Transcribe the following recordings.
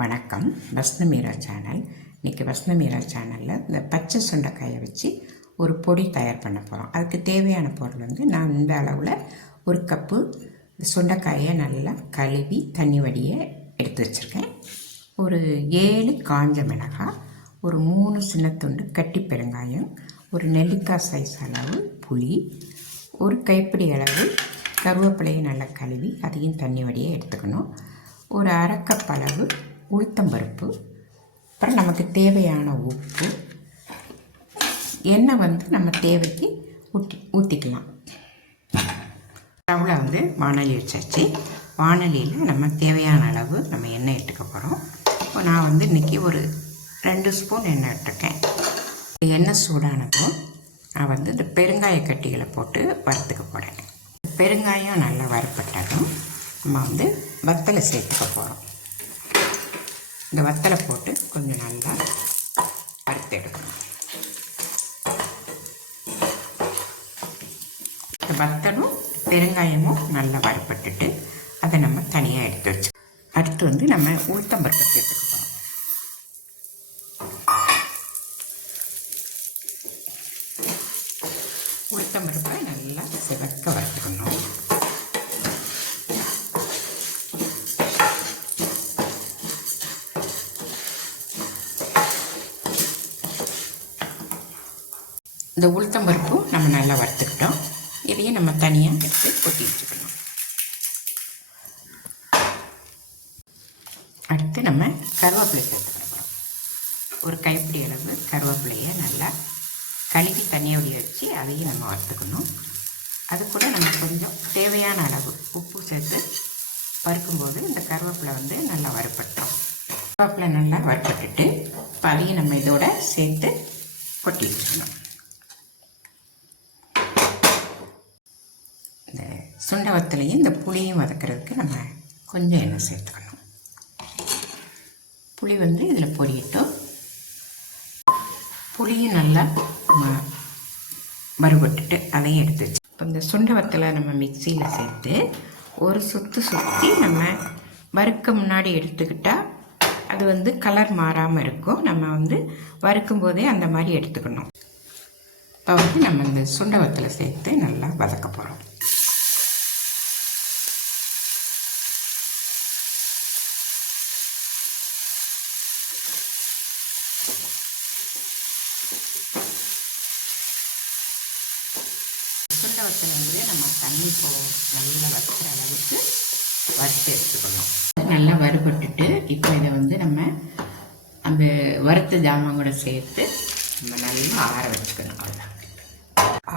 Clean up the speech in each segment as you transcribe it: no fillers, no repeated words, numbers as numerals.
வணக்கம். வசந்தமீரா சேனல். இன்றைக்கி வசந்தமீரா சேனலில் இந்த பச்சை சுண்டைக்காயை வச்சு ஒரு பொடி தயார் பண்ண போகிறோம். அதுக்கு தேவையான பொருள் நான் இந்த அளவில் ஒரு கப்பு சுண்டைக்காயை நல்லா கழுவி தண்ணி வடியை எடுத்து வச்சுருக்கேன். ஒரு 7 காஞ்ச மிளகாய், ஒரு 3 சின்ன துண்டு கட்டி பெருங்காயம், ஒரு நெல்லிக்காய் சைஸ் அளவு புளி, ஒரு கைப்பிடி அளவு கருவேப்பிலையை நல்லா கழுவி அதையும் தண்ணி வடியை எடுத்துக்கணும். ஒரு அரை கப் அளவு உளுத்தம்பருப்பு, அப்புறம் நமக்கு தேவையான உப்பு, எண்ணெய் நம்ம தேவைக்கு ஊற்றிக்கலாம். ஸ்டவ்வில் வானொலி வச்சாச்சு. வானொலியில் நம்ம தேவையான அளவு நம்ம எண்ணெய் எடுத்துக்க போகிறோம். இப்போ நான் இன்றைக்கி ஒரு 2 ஸ்பூன் எண்ணெய் எடுத்துருக்கேன். எண்ணெய் சூடானதும் நான் இந்த பெருங்காய கட்டிகளை போட்டு வறுத்துக்க போகிறேன். பெருங்காயம் நல்லா வறுப்பட்டதும் நம்ம வத்தலை சேர்த்துக்க போகிறோம். இந்த வத்தலை போட்டு கொஞ்சம் நல்லா வறுத்து எடுக்கணும். இந்த வத்தலும் பெருங்காயமும் நல்லா வறுப்பட்டுட்டு அதை நம்ம தனியாக எடுத்து வச்சு அடுத்து நம்ம உளுத்தம்பருப்பை சேர்த்துக்க போகிறோம். உளுத்தம்பருப்பை நல்லா சிவக்க வறுத்துக்கணும். இந்த உளுத்தம்பருப்பும் நம்ம நல்லா வறுத்துக்கிட்டோம். இதையும் நம்ம தனியாக எடுத்து கொட்டி வச்சுக்கணும். அடுத்து நம்ம கருவேப்பிலை சேர்த்துக்கணும். ஒரு கைப்பிடி அளவு கருவேப்பிலையை நல்லா கழுவி தண்ணியோடைய வச்சு அதையும் நம்ம வறுத்துக்கணும். அது கூட நம்ம கொஞ்சம் தேவையான அளவு உப்பு சேர்த்து வறுக்கும்போது இந்த கருவேப்பிலை நல்லா வறுப்பட்டோம். கருவேப்பிலை நல்லா வறுப்பட்டுட்டு இப்போ அதையும் நம்ம இதோட சேர்த்து கொட்டி வச்சுக்கணும். இந்த சுண்டை வத்தலையும் இந்த புளியும் வதக்கிறதுக்கு நம்ம கொஞ்சம் எண்ணெய் சேர்த்துக்கணும். புளி இதில் பொரியட்டும். புளியும் நல்லா வறுபட்டுட்டு அதையும் எடுத்து வச்சு இப்போ இந்த சுண்டை வத்தலை நம்ம மிக்சியில் சேர்த்து ஒரு சுற்றி நம்ம வறுக்க முன்னாடி எடுத்துக்கிட்டால் அது கலர் மாறாமல் இருக்கும். நம்ம வறுக்கும் போதே அந்த மாதிரி எடுத்துக்கணும். இப்போ நம்ம இந்த சுண்டை வத்தலை சேர்த்து நல்லா வதக்க போகிறோம். சுண்டை வத்தலை நம்ம தண்ணி நல்லா வறுக்கிற அளவுக்கு வறுத்து எடுத்துக்கணும். நல்லா வறுபட்டுட்டு இப்போ இதை நம்ம அந்த வறுத்த ஜாமான் கூட சேர்த்து நம்ம நல்லா ஆற வச்சுக்கணும். அவ்வளோதான்.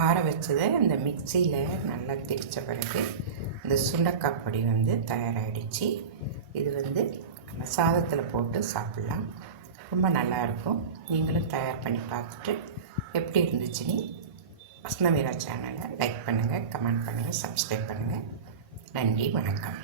ஆற வச்சதை இந்த மிக்சியில் நல்லா திரித்த பிறகு இந்த சுண்டைக்காய் பொடி தயாராகிடுச்சு. இது நம்ம சாதத்தில் போட்டு சாப்பிட்லாம். ரொம்ப நல்லாயிருக்கும். நீங்களும் தயார் பண்ணி பார்த்துட்டு எப்படி இருந்துச்சுன்னு வசந்தமீரா சேனலை லைக் பண்ணுங்கள், கமெண்ட் பண்ணுங்கள், சப்ஸ்கிரைப் பண்ணுங்கள். நன்றி, வணக்கம்.